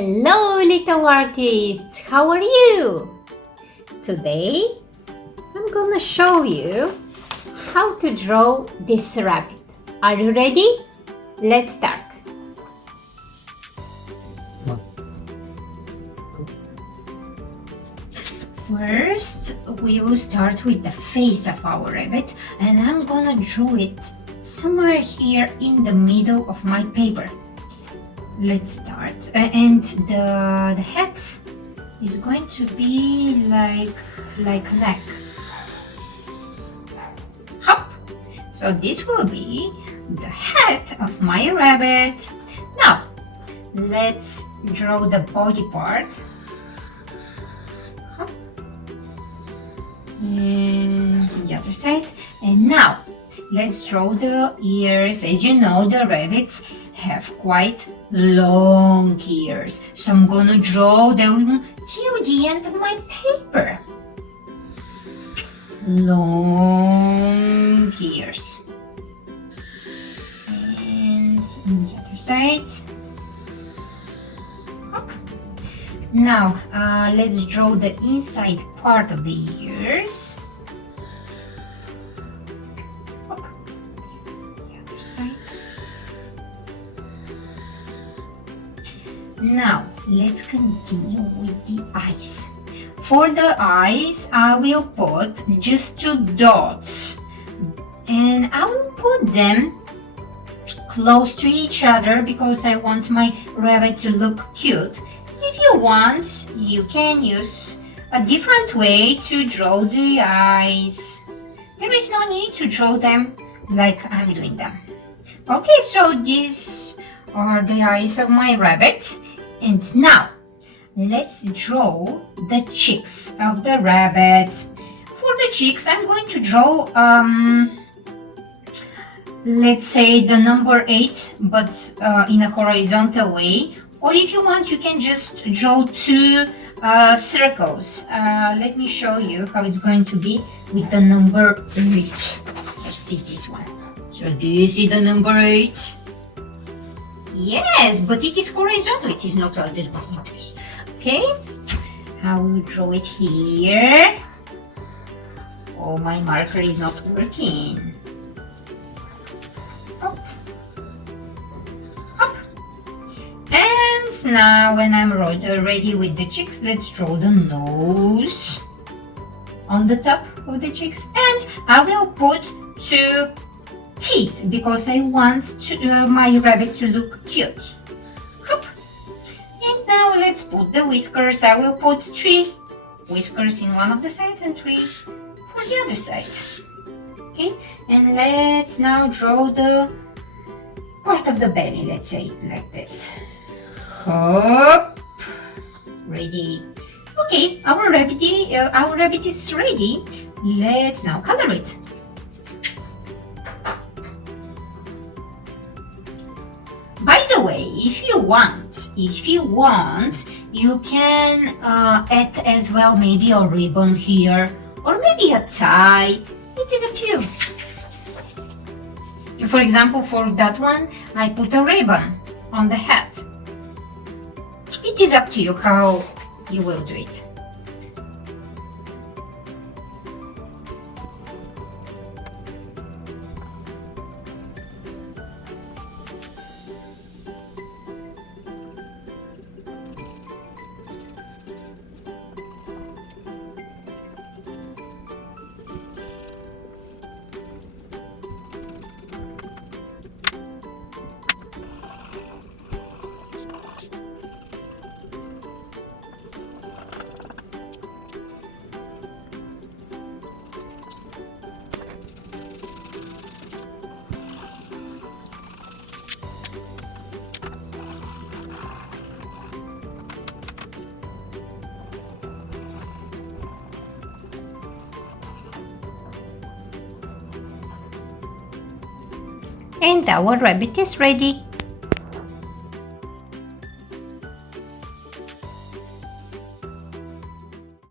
Hello, little artists! How are you? Today, I'm gonna show you how to draw this rabbit. Are you ready? Let's start. First, we will start with the face of our rabbit, and I'm gonna draw it somewhere here in the middle of my paper. Let's start. And the head is going to be like neck. Hop! So this will be the head of my rabbit. Now, let's draw the body part. Hop. And the other side. And now, let's draw the ears. As you know, the rabbits have quite long ears, so I'm gonna draw them till the end of my paper. Long ears. And the other side. Hop. Now let's draw the inside part of the ears. Hop. The other side. Now, let's continue with the eyes. For the eyes, I will put just 2 dots, and I will put them close to each other because I want my rabbit to look cute. If you want, you can use a different way to draw the eyes. There is no need to draw them like I'm doing them. Okay, so these are the eyes of my rabbit. And now, let's draw the cheeks of the rabbit. For the cheeks, I'm going to draw, let's say the number 8, but in a horizontal way. Or if you want, you can just draw 2 circles. Let me show you how it's going to be with the number 8. Let's see this one. So do you see the number 8? Yes, but it is horizontal. It is not like this, but like this. Okay, I will draw it here. Oh, my marker is not working. Up. Up. And now when I'm ready with the cheeks, let's draw the nose on the top of the cheeks. And I will put 2 teeth because I want my rabbit to look cute. Hop. And now let's put the whiskers. I will put 3 whiskers in one of the sides and 3 for the other side. Okay, and let's now draw the part of the belly. Let's say it like this. Hop. Ready. Okay, our rabbit is ready. Let's now color it. By the way, if you want, you can add as well maybe a ribbon here or maybe a tie. It is up to you. For example, for that one, I put a ribbon on the hat. It is up to you how you will do it. And our rabbit is ready.